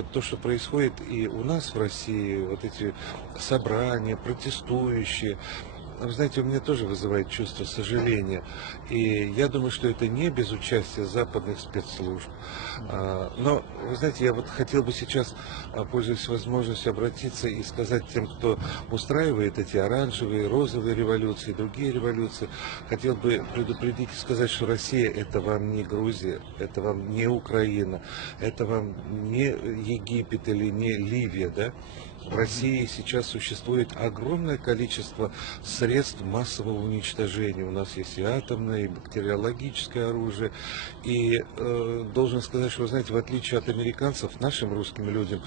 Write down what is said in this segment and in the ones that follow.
Вот то, что происходит и у нас в России, вот эти собрания, протестующие, вы знаете, у меня тоже вызывает чувство сожаления. И я думаю, что это не без участия западных спецслужб. Но, вы знаете, я вот хотел бы сейчас, пользуясь возможностью, обратиться и сказать тем, кто устраивает эти оранжевые, розовые революции, другие революции, хотел бы предупредить и сказать, что Россия — это вам не Грузия, это вам не Украина, это вам не Египет или не Ливия, да? В России сейчас существует огромное количество средств массового уничтожения. У нас есть и атомное, и бактериологическое оружие. И должен сказать, что, вы знаете, в отличие от американцев, нашим русским людям,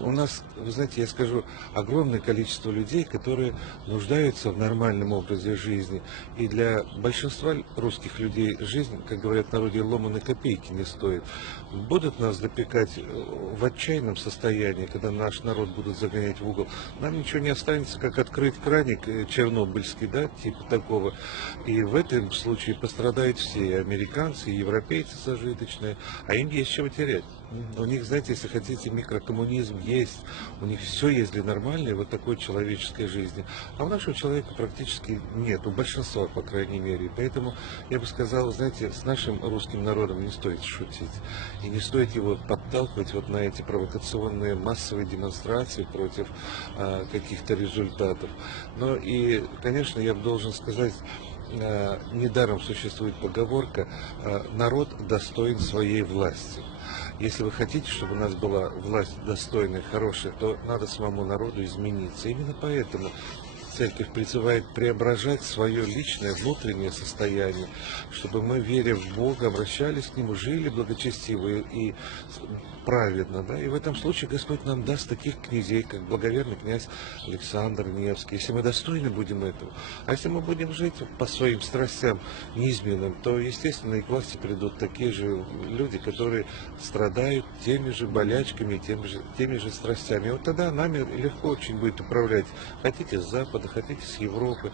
у нас, вы знаете, я скажу, огромное количество людей, которые нуждаются в нормальном образе жизни. И для большинства русских людей жизнь, как говорят в народе, ломаной копейки не стоит. Будут нас допекать в отчаянном состоянии, когда наш народ будут загонять в угол, нам ничего не останется, как открыть краник чернобыльский, да, типа такого. И в этом случае пострадают все, и американцы, и европейцы зажиточные, а им есть чего терять. У них, знаете, если хотите, микрокоммунизм есть, у них все есть для нормальной вот такой человеческой жизни. А у нашего человека практически нет, у большинства, по крайней мере. Поэтому я бы сказал, знаете, с нашим русским народом не стоит шутить. И не стоит его подталкивать вот на эти провокационные массовые демонстрации против каких-то результатов. Но и, конечно, я должен сказать, недаром существует поговорка «народ достоин своей власти». Если вы хотите, чтобы у нас была власть достойная, хорошая, то надо самому народу измениться. Именно поэтому Церковь призывает преображать свое личное внутреннее состояние, чтобы мы, веря в Бога, обращались к Нему, жили благочестиво и праведно. Да? И в этом случае Господь нам даст таких князей, как благоверный князь Александр Невский, если мы достойны будем этого. А если мы будем жить по своим страстям низменным, то, естественно, и к власти придут такие же люди, которые страдают теми же болячками, теми же страстями. И вот тогда нами легко очень будет управлять. Хотите с Запада, хотите с Европы.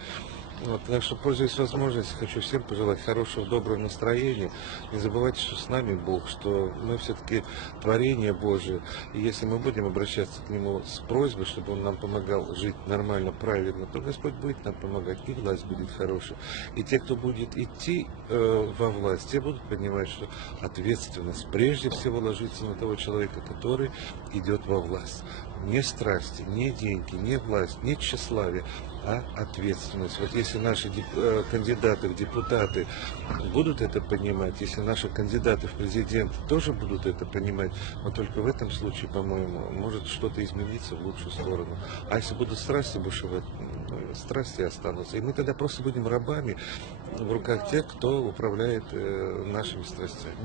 Вот, так что, пользуясь возможностью, хочу всем пожелать хорошего, доброго настроения. Не забывайте, что с нами Бог, что мы все-таки творение Божие. И если мы будем обращаться к Нему с просьбой, чтобы Он нам помогал жить нормально, правильно, то Господь будет нам помогать, и власть будет хорошая. И те, кто будет идти во власть, те будут понимать, что ответственность прежде всего ложится на того человека, который идет во власть. Не страсти, не деньги, не власть, не тщеславие, а ответственность. Вот если наши кандидаты в депутаты будут это понимать, если наши кандидаты в президенты тоже будут это понимать, вот только в этом случае, по-моему, может что-то измениться в лучшую сторону. А если будут страсти бушевать, страсти останутся. И мы тогда просто будем рабами в руках тех, кто управляет нашими страстями.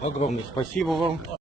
Огромное спасибо вам.